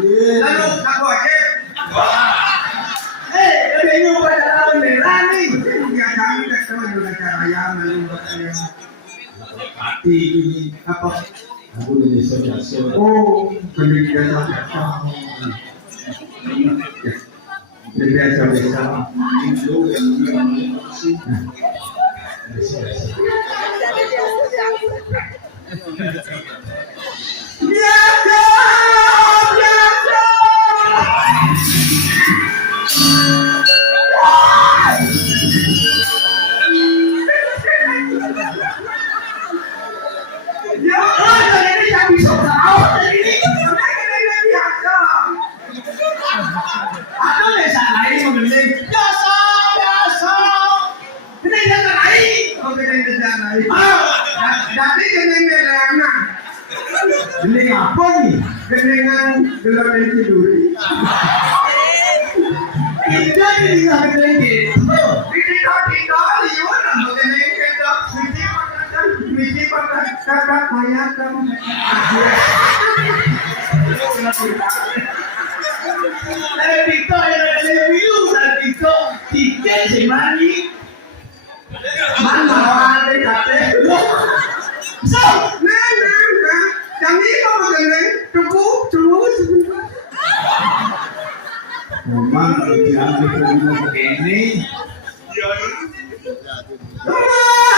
Lalu aku aja. Tapi ini upacara beneran nih. Ya kami tak tahu juga cara yang lalu hati ini apa? Aku dari saudara. Oh, biasa. Biasa. Itu yang sih. Biasa. Ya, ini tak bisa tahu ini. Ini biasa. Aku nih salah ini mengenai biasa. Ini yang lain. Oh, kena jalan. Jadi kena melana. Ini apa nih? Kenangan gelap dan tidur. Kita ini nggak kenal gitu. Tidak, iwan mengenai kita misi kakak mayatkan. Ada TikTok yang ada view dari TikTok. Tiga sih mani. Mana ada kata? So, Nah. Kami kau mengenai cukup sebentar. Memang kalau diambil ini. Come on!